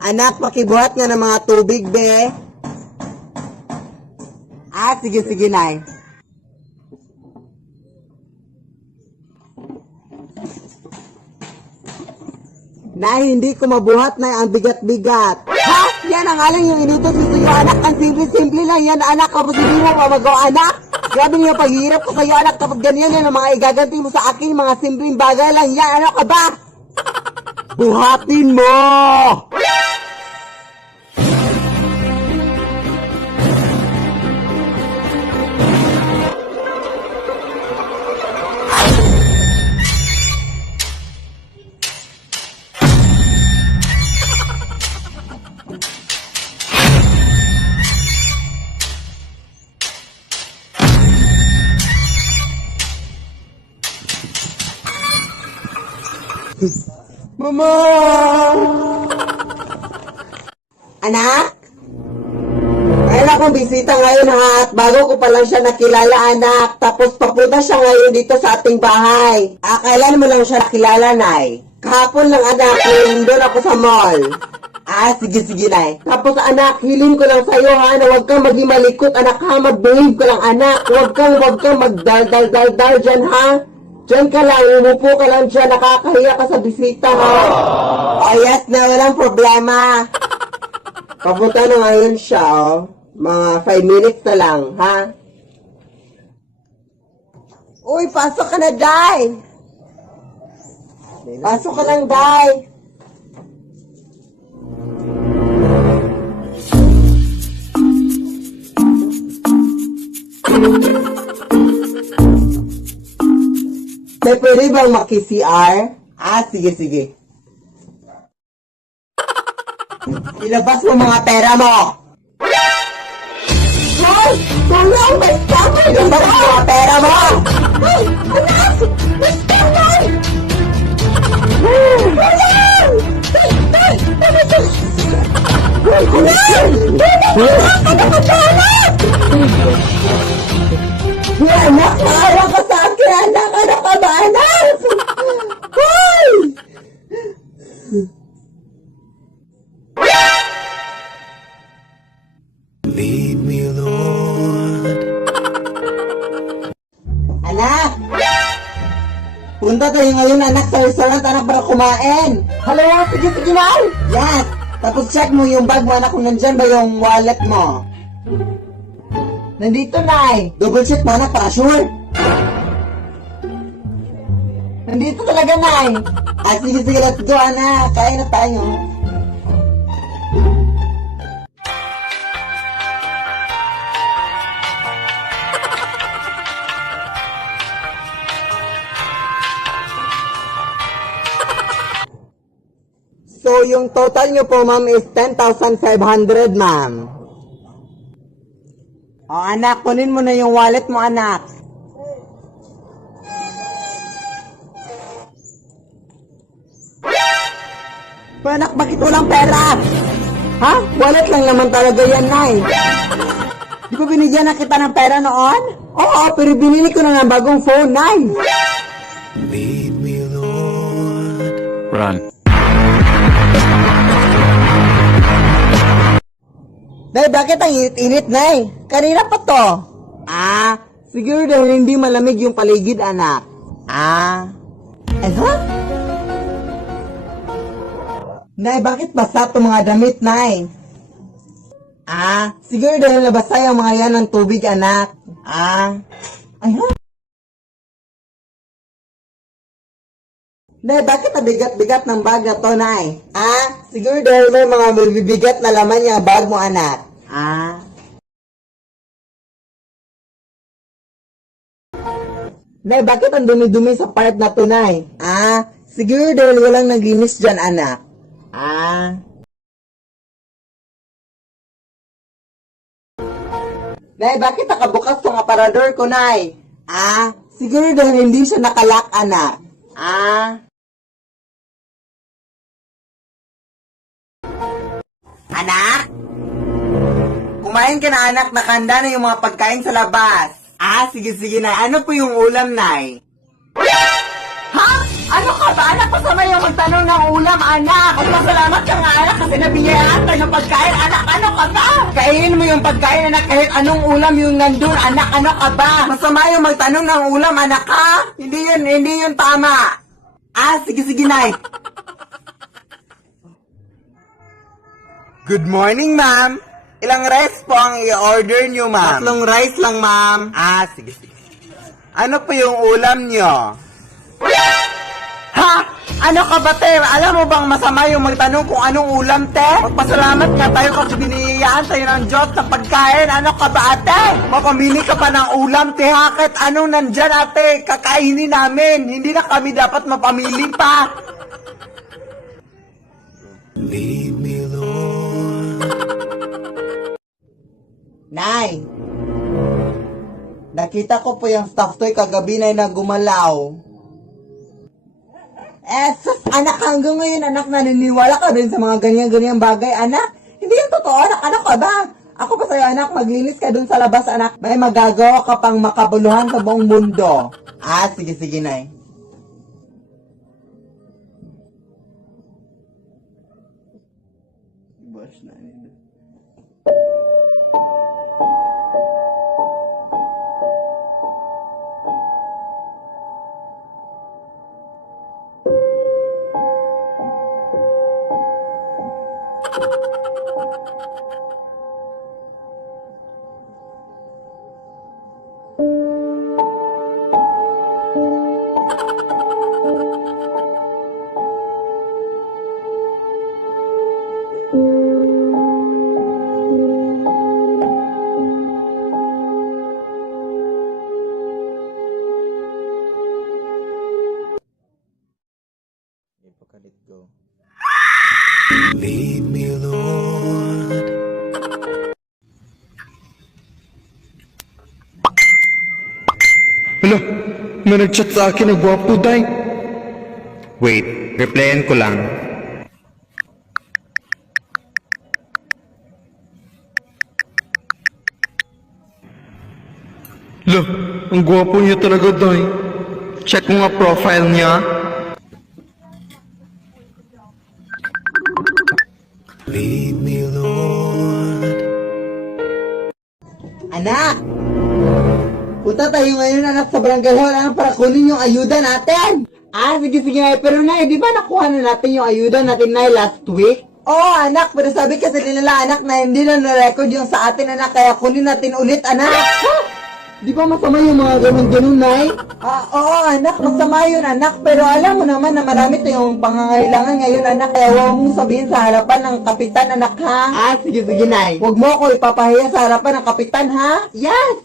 Anak, pakibuhat nga ng mga tubig, be. Sige, sige, nay. Nay, hindi ko mabuhat, nay. Ang bigat-bigat. Ha? Yan ang alang yung inutos nito yung anak. Ang simple-simple lang yan, anak. Kapag hindi mo mamagaw, anak. Grabe niyo paghihirap ko sa'yo, anak. Kapag ganyan yan, ang mga igaganti mo sa akin, mga simpleng bagay lang yan. Ano ka ba? Buhatin mo! Mama! Anak? Mayroon akong bisita ngayon ha, at bago ko pa lang siya nakilala, anak. Tapos papunta siya ngayon dito sa ating bahay. Kailan mo lang siya nakilala, nay? Kahapon lang, anak, doon ako sa mall. Sige, sige, nay. Tapos, anak, hiling ko lang sa'yo, ha, na huwag kang maging malikot, anak, ha. Mag-behave ka lang, anak. Huwag kang magdal-dal-dal-dal dyan, ha. Diyan ka lang, umupo ka lang dyan, nakakahiya ka sa bisita, ha? Yes na, walang problema. Papunta na ngayon siya, oh. Mga 5 minutes na lang, ha? Uy, pasok ka na, Day! Pasok ka lang, Day! May pwede bang maki-CR? Sige, sige. Ilabas mo mga pera mo! Hoy! Tulong! May scammer! Ilabas mo mga pera mo! Hoy! Anak! May scammer! Tulong! Anak, maawa ka sa akin, anak! Ano ka ba, anak? Hoy! Lead me, Lord. Anak! Punta tayo ngayon, anak, sa restaurant, anak, para kumain. Hello, sige, sige na. Yes. Tapos check mo yung bag mo, anak, kung nandyan ba yung wallet mo. Nandito, nay. Double check mo, anak, para sure. Nandito talaga, nay. Sige, sige, let's go, anak. Kain na tayo. So, yung total nyo po, ma'am, is 10,500, ma'am. Anak, kunin mo na yung wallet mo, anak. Anak, bakit walang pera? Ha? Wallet lang naman talaga yan, nay. Di ba binigyan na kita ng pera noon? Oo, pero binili ko na ng bagong phone, nay. Lead me, Lord. Run. Nay, bakit ang init-init, nay? Kanina pa to. Siguro dahil hindi malamig yung paligid, anak. Ano? Nay, bakit basa itong mga damit, nay? Siguro dahil nabasa yung mga yan ng tubig, anak. Ano? Nay, bakit ang bigat-bigat ng bag na to, nay? Siguro dahil may mga mabibigat na laman yung bag mo, anak. Nay, bakit ang dumi-dumi sa part na to, nay? Siguro dahil walang naglinis dyan, anak. Nay, bakit nakabukas tong aparador ko, nay? Siguro dahil hindi siya nakalak, anak. Anak? Kumain ka na, anak. Nakahanda na yung mga pagkain sa labas. Sige, sige, nay. Ano po yung ulam, nay? Ha? Ano ka ba, anak? Masama yung magtanong ng ulam, anak. Magpasalamat ka nga, anak, kasi nabiyayaan tayo ng pagkain, anak. Ano ka ba? Kainin mo yung pagkain, anak, kahit anong ulam yung nandun, anak. Ano ka ba? Masama yung magtanong ng ulam, anak, ha? Hindi yun tama. Sige, Nay. Good morning, ma'am. Ilang rice po ang i-order nyo, ma'am? 3 rice lang, ma'am. Sige. Ano po yung ulam nyo? Ha? Ano ka ba, te? Alam mo bang masama yung magtanong kung anong ulam, te? Magpasalamat nga tayo kasi biniyayaan tayo ng Diyos sa pagkain. Ano ka ba, ate? Mapamili ka pa ng ulam, te, ha? Kahit anong nandyan, ate, kakainin namin. Hindi na kami dapat mapamili pa. Leave me alone. Nay, nakita ko po yung stuffed toy kagabi na gumalaw. Anak, hanggang ngayon, anak, naniniwala ka rin sa mga ganyan-ganyan bagay, anak? Hindi yung totoo, anak. Ano ka ba? Ako pa sa'yo, anak, maglinis ka dun sa labas, anak. May magagawa ka pang makabuluhan sa buong mundo. Sige, Nay. Boss na nila. Leave me alone. Hala, may nag-chat sa akin na gwapo, day. Wait, replyan ko lang. Hala, ang gwapo niya talaga, day. Check mo nga profile niya. Leave me alone. Anak! Punta tayo ngayon, anak, sa barangay hall, anak, para kunin yung ayuda natin. Sige, Nay. Pero, Nay, di ba nakuha na natin yung ayuda natin, Nay, last week? Oo, anak, pero sabi kasi nila, anak, na hindi na na-record yung sa atin, anak, kaya kunin natin ulit, anak. Di ba masama yung mga ganun-ganun, Nay? Oo, anak, masama yun, anak. Pero alam mo naman na marami tayong pangangailangan ngayon, anak. Kaya huwag mong sabihin sa harapan ng kapitan, anak, ha? Sige, Nay. Huwag mo ako ipapahiya sa harapan ng kapitan, ha? Yes!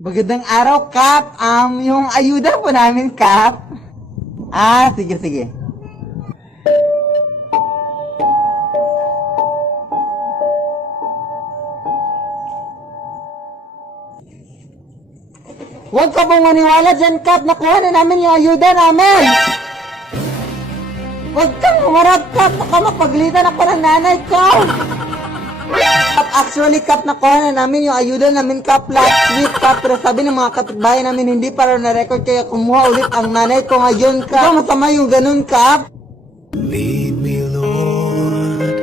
Magandang araw, Kap. Yung ayuda po namin, Kap. Sige. Huwag ka pong maniwala dyan, Kap. Nakuha na namin yung ayuda namin. Huwag kang umarap, Kap. Baka mapaglitan ako ng nanay ko. Kap, actually, Kap, nakuha na namin yung ayuda namin, Kap, last week, Kap. Pero sabi ng mga kapitbahay namin, hindi para na-record, kaya kumuha ulit ang nanay ko ngayon, Kap. Diba masama yung ganun, Kap? Leave me alone.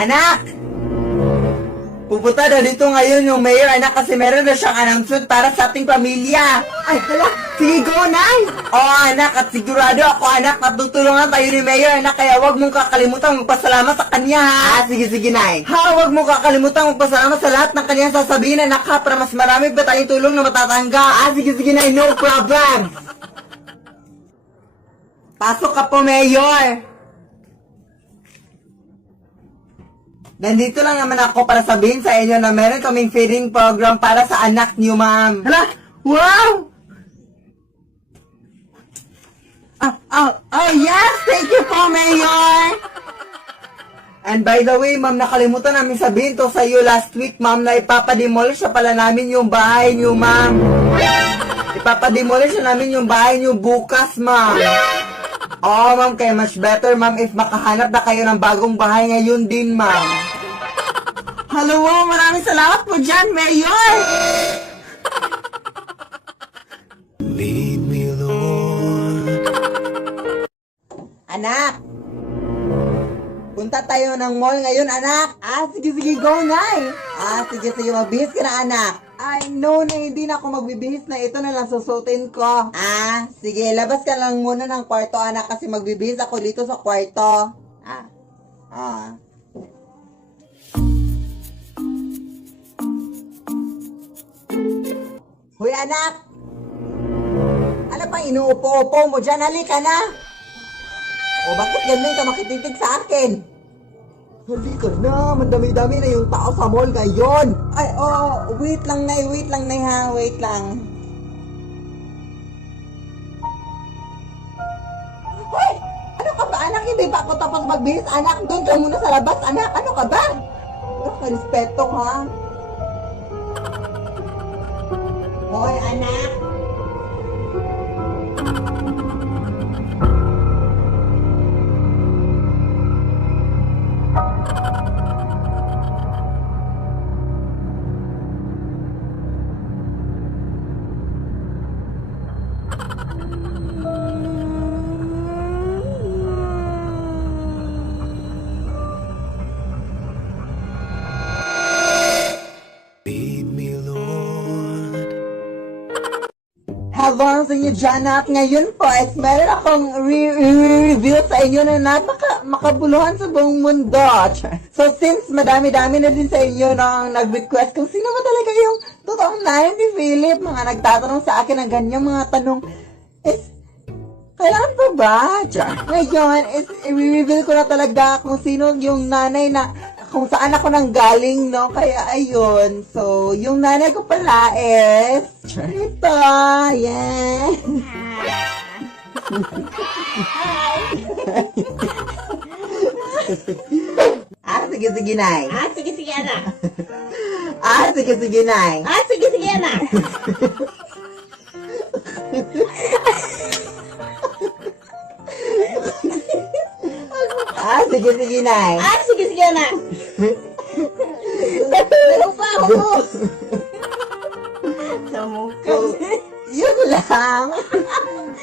Anak! Pupunta na dito ngayon yung mayor, anak, kasi meron na siyang announcement para sa ating pamilya. Ay, hala, sige, go, Nay! Oo, anak, at sigurado ako, anak, natutulungan tayo ni mayor, anak, kaya huwag mong kakalimutan magpasalamat sa kanya, ha? Sige, Nay. Huwag mong kakalimutan magpasalamat sa lahat ng kanyang sasabihin, anak, ha, para mas marami pa tayong tulong na matatanggap. Sige, Nay, no problem. Pasok ka po, mayor. Nandito lang naman ako para sabihin sa inyo na meron kaming feeding program para sa anak niyo, ma'am. Hala! Wow! Yes! Thank you po, Mayor! And by the way, ma'am, nakalimutan namin sabihin to sa iyo last week, ma'am, na ipapademolish na pala namin yung bahay niyo, ma'am. Ipapademolish na namin yung bahay niyo bukas, ma'am. Oo, ma'am, kaya much better, ma'am, if makahanap na kayo ng bagong bahay ngayon din, ma'am. Hello, maraming salamat po dyan, Mayor! Anak! Punta tayo ng mall ngayon, anak. Sige, go, Nay. Sige, magbihis ka na, anak. No, na hindi na ako magbibihis na. Ito na lang susutin ko. Sige, labas ka lang muna ng kwarto, anak, kasi magbibihis ako dito sa kwarto. Hoy, anak! Ano pang inuupo-upo mo dyan? Halika na! O bakit ganun ka makititig sa akin? Halika na, madami-dami na yung tao sa mall ngayon. Wait lang, Nay, wait lang. Hoy! Ano ka ba, anak? Hindi ba ako tapos magbihis, anak? Doon ka muna sa labas, anak. Ano ka ba? Wala ka respeto, ha? Hoy, anak! Lead me, Lord. Hello sa inyo dyan, at ngayon po is meron akong review sa inyo na makabuluhan sa buong mundo. So since madami-dami na din sa inyo nang nag-request kung sino ba talaga yung totoong nanay ni Philip, mga nagtatanong sa akin ng ganyang mga tanong, is kailangan pa ba? Ngayon is i-reveal ko na talaga kung sino yung nanay na kung saan ako nang galing, no? Kaya, ayun. So, yung nanay ko pala is... ito, yeah. Sige, Nay. Sige, anak. Sige, Nay. Sige, anak. Sige, Nay. Sige, anak. Pero pa ako. Sa mukha. So, yun lang.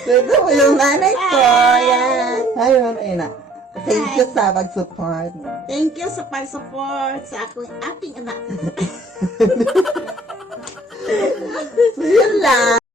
So, ito po yung nanay ko. Yan. Ayun, ayun na. Thank you sa pag-support. Thank you sa pag-support sa aking anak. So, yun lang.